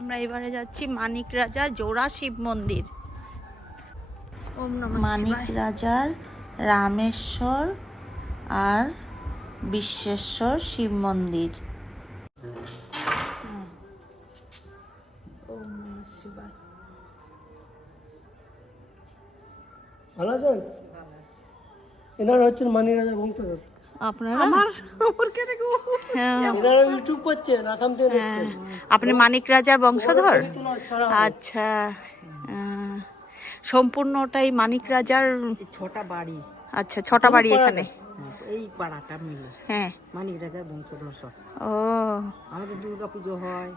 আমরা এবারে যাচ্ছি মানিক রাজা জোড়া শিব মন্দির। মানিক। রাজার রামেশ্বর আর বিশ্বেশ্বর শিব মন্দির। ভালো আছেন? এনারা হচ্ছেন মানি রাজা বংশধর। আপনারা? আমার হ্যাঁ। ইউটিউব করছেন আসাম থেকে এসছেন। আপনি মানিক রাজার বংশধর? আচ্ছা। সম্পূর্ণটাই মানিক রাজার ছটা বাড়ি। আচ্ছা ছটা বাড়ি এখানে? এই পাড়াটা মিলে। হ্যাঁ। মানিক রাজার বংশধর সব। ও। আমাদের দুর্গা পুজো হয়।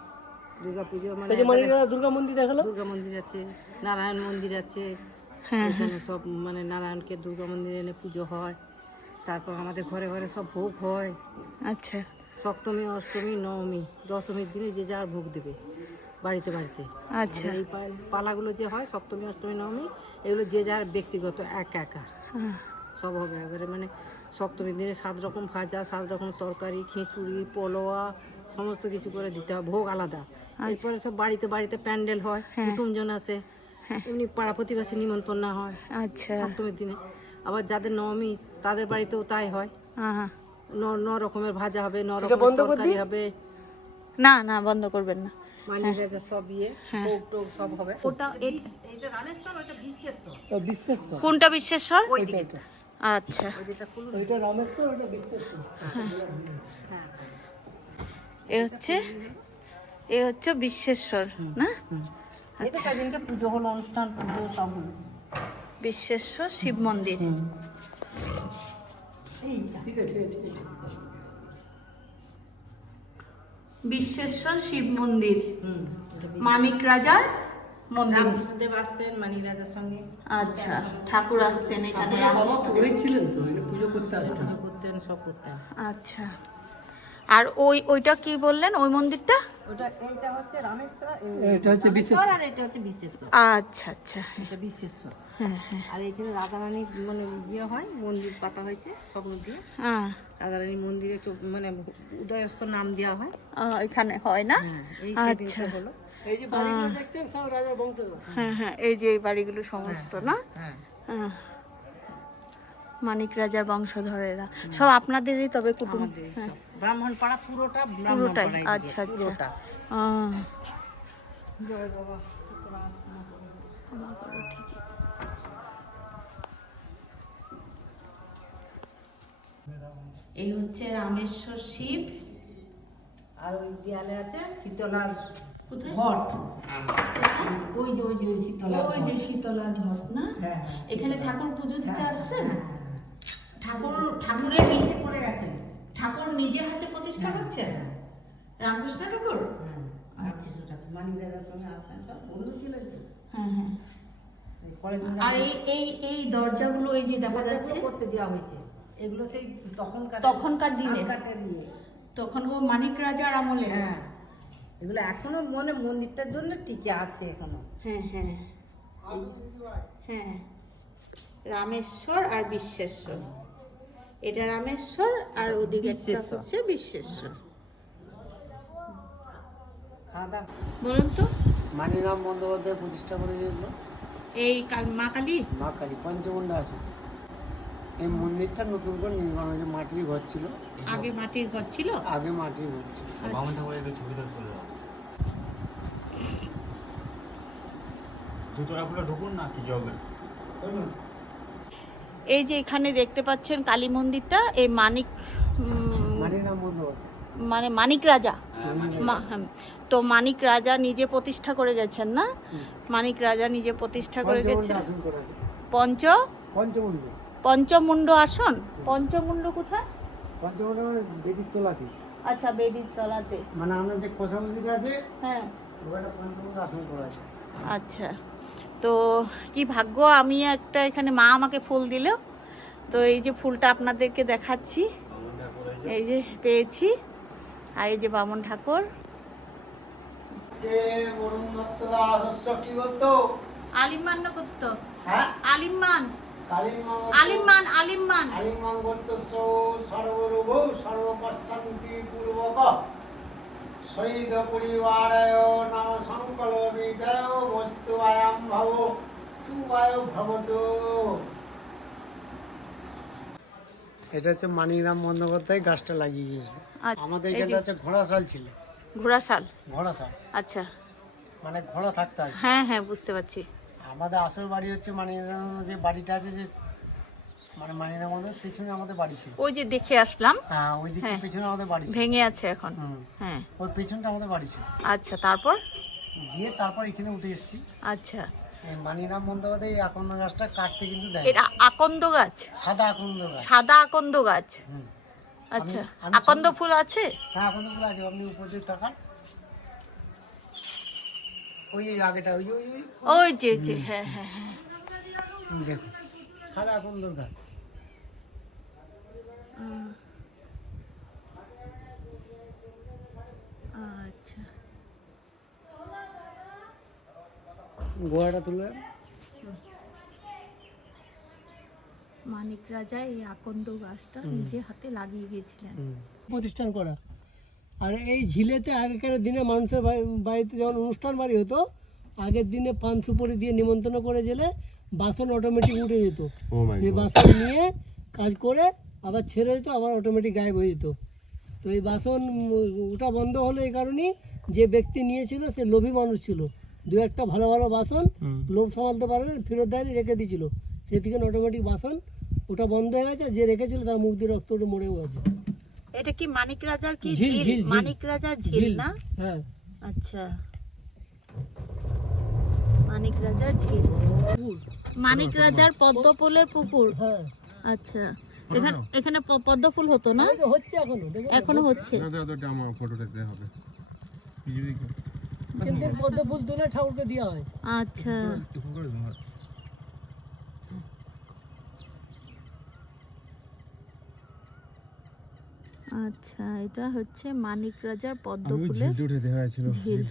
দুর্গা পুজো মানে মানি দুর্গা মন্দির দেখাল? দুর্গা মন্দির আছে নারায়ণ মন্দির আছে। হ্যাঁ। এখানে সব মানে নারায়ণকে দুর্গা মন্দিরে এনে পুজো হয়। তারপর আমাদের ঘরে ঘরে সব ভোগ হয়। আচ্ছা। সপ্তমী অষ্টমী নবমী দশমীর দিনে যে যার ভোগ দেবে বাড়িতে বাড়িতে। আচ্ছা। এই পালাগুলো যে হয় সপ্তমী অষ্টমী নবমী এগুলো যে যার ব্যক্তিগত একা একা। হ্যাঁ, সব হবে এবারে মানে সপ্তমীর দিনে সাত রকম ভাজা সাত রকম তরকারি খিচুড়ি পোলোয়া সমস্ত কিছু করে দিতে হয় ভোগ আলাদা। এরপরে সব বাড়িতে বাড়িতে প্যান্ডেল হয় কুটুমজন আসে এমনি পাড়া প্রতিবেশী নিমন্ত্রণ না হয় আচ্ছা। সপ্তমীর দিনে। আবার যাদের নবমী তাদের বাড়িতেও তাই হয়। ন ন রকমের ভাজা হবে ন রকমের তরকারি হবে। না না বন্ধ করবেন না। সব ইয়ে ভোগ টোগ সব হবে। ওটা এইটা রামেশ্বর ওটা বিশ্বেশ্বর। কোনটা বিশ্বেশ্বর? আচ্ছা। এ হচ্ছে এ হচ্ছে বিশ্বেশ্বর না? সেদিনকে পুজো হলো অনুষ্ঠান পুজো সব হলো। বিশ্বেশ্বর শিব মন্দির। বিশ্বেশ্বর শিব মন্দির। মানিক রাজার মন্দির। রামদেব আসতেন মানি রাজার সঙ্গে। আচ্ছা ঠাকুর আসতেন এখানে রামকৃষ্ণ তো পুজো করতে আসতেন। করতেন সব করতেন। আচ্ছা। আর ওই ওইটা কি বললেন? ওই মন্দিরটা? ওটা এইটা হচ্ছে রামেশ্বর এটা হচ্ছে বিশেষ রামেশ্বর আর এটা হচ্ছে বিশ্বেশ্বর। আচ্ছা আচ্ছা। হ্যাঁ হ্যাঁ। আর এখানে রাধারানী মানে ইয়ে হয় মন্দির পাতা হয়েছে স্বপ্ন দিয়ে। হ্যাঁ। রাধারানী মন্দিরে মানে উদয়স্ত নাম দেওয়া হয়। এখানে হয় না? এই আচ্ছা। হ্যাঁ হ্যাঁ এই যে এই বাড়িগুলো সমস্ত না? হ্যাঁ। মানিক রাজার বংশধরেরা। সব আপনাদেরই তবে কুটুম। আমাদের এই ব্রাহ্মণ পাড়া পুরোটা পুরোটাই আচ্ছা আচ্ছা। এই হচ্ছে রামেশ্বর শিব আর ওই দেয়ালে আছে শীতলার ঘট। ওই যে ওই যে ওই শীতলার ওই যে শীতলার ঘট না? হ্যাঁ এখানে ঠাকুর পুজো দিতে হ্যাঁ, আসছেন? ঠাকুর ঠাকুরের নিজে পড়ে গেছে ঠাকুর নিজে হাতে প্রতিষ্ঠা করছেন? রামকৃষ্ণ ঠাকুর? আর ছোটটা মানিক রাজার সঙ্গে আসতেন সব বন্ধু ছিলেন তো। হ্যাঁ হ্যাঁ। এই আর এই এই এই দরজাগুলো এই যে দেখা যাচ্ছে? করতে দেওয়া হয়েছে। এগুলো সেই তখনকার তখনকার দিনে? ইয়ে। তখন ও মানিক রাজার আমলে হ্যাঁ। এগুলো এখনও মনে মন্দিরটার জন্য টিকে আছে এখনও। হ্যাঁ হ্যাঁ। হ্যাঁ। রামেশ্বর আর বিশ্বেশ্বর। এটা রামেশ্বর আর ওদিকে। হচ্ছে বিশ্বেশ্বর। বলুন তো। মানিরাম বন্দ্যোপাধ্যায় প্রতিষ্ঠা করে দিয়েছিল। এই কাল- মা কালী? মা কালী পঞ্চমুন্ডা আছে এই মন্দিরটা নতুন করে নির্মাণ হয়েছে মাটির ঘর ছিল। আগে মাটির ঘর ছিল? আগে মাটির ঘর ছিল। জুতোটা খুলে ঢুকুন না কি হবে এই যে এখানে দেখতে পাচ্ছেন কালী মন্দিরটা এই মানিক মানে মানিক রাজা। হ্যাঁ। তো মানিক রাজা নিজে প্রতিষ্ঠা করে গেছেন না? মানিক রাজা নিজে প্রতিষ্ঠা করে গেছেন? পঞ্চ? পঞ্চমুন্ড পঞ্চমুণ্ড আসন? পঞ্চমুণ্ড কোথায়? মানে বেদির তোলাতে। আচ্ছা বেদির তলাতে। মানে আমরা যে কোষামুজিক আছে হ্যাঁ। ওখানে পঞ্চমুন্ড আসন করা আছে। আচ্ছা। তো কি ভাগ্য আমি একটা এখানে মা আমাকে ফুল দিল। তো এই যে ফুলটা আপনাদেরকে দেখাচ্ছি এই যে পেয়েছি। আর এই যে বামন ঠাকুর। দত্ত করতো। আলিমান হ্যাঁ আলিমান আলিমান আলিমান সর্বপশ্চান্তি পূর্বক। শহীদ পরিবারায় ভবতু এটা হচ্ছে মানিরাম বন্দ্যোপাধ্যায় গাছটা লাগিয়ে গিয়েছিল। আচ্ছা, আমাদের হচ্ছে ঘোড়াশাল ছিল। ঘোড়াশাল? ঘোড়াশাল। আচ্ছা। মানে ঘোড়া থাকতে হয়। হ্যাঁ হ্যাঁ বুঝতে পারছি। আমাদের আসল বাড়ি হচ্ছে মানিরাম যে বাড়িটা আছে যে মানে মানিরাম আমাদের পেছনে আমাদের বাড়ি ছিল। ওই যে দেখে আসলাম। হ্যাঁ ওই দিকটা হ্যাঁ। পেছনে আমাদের বাড়ি ছিল। ভেঙে আছে এখন। হ্যাঁ। ওই পেছনটা আমাদের বাড়ি ছিল। আচ্ছা তারপর? দিয়ে তারপর এখানে উঠে এসেছি। আচ্ছা। মানিরাম বন্দ্যোপাধ্যায় এই আকন্দ গাছটা কাটতে কিন্তু দেয় এটা আকন্দ গাছ? সাদা আকন্দ গাছ। সাদা আকন্দ গাছ? আচ্ছা আকন্দ ফুল আছে? হ্যাঁ আকন্দ ফুল আছে আপনি উপর দিয়ে তাকান। ওই আগেটা ওই ওই ওই যে যে হ্যাঁ হ্যাঁ হ্যাঁ। দেখুন সাদা আকন্দ গাছ। আচ্ছা গোয়াটা তুলে। মানিক রাজা এই আকন্দ গাছটা নিজে হাতে লাগিয়ে গিয়েছিলেন। প্রতিষ্ঠান করা। আর এই ঝিলেতে আগেকার দিনে মানুষের বাড়িতে যখন অনুষ্ঠান বাড়ি হতো আগের দিনে পান সুপারি দিয়ে নিমন্ত্রণ করে গেলে বাসন অটোমেটিক উঠে যেত। সেই বাসন নিয়ে কাজ করে আবার ছেড়ে যেত আবার অটোমেটিক গায়েব হয়ে যেত। তো এই বাসন ওটা বন্ধ হলো এই কারণেই যে ব্যক্তি নিয়েছিল সে লোভী মানুষ ছিল। দু একটা ভালো ভালো বাসন লোভ সামালতে পারে না, ফেরত দেয়নি রেখে দিয়েছিল সে থেকে অটোমেটিক বাসন ওটা বন্ধ হয়ে গেছে যে রেখেছিল তার মুখ দিয়ে রক্ত মরেও গেছে এটা কি মানিক রাজার কি ঝিল। মানিক রাজার ঝিল না হ্যাঁ আচ্ছা মানিক রাজার ঝিল মানিক রাজার পদ্মফুলের পুকুর হ্যাঁ আচ্ছা এখানে এখানে পদ্ম ফুল হতো না এই তো হচ্ছে এখনও দেখো এখনও হচ্ছে দিন পদ্ম ফুল তুলে ঠাকুরকে দেওয়া হয়। আচ্ছা। আচ্ছা এটা হচ্ছে মানিক রাজার পদ্ম ফুলের ঝিল।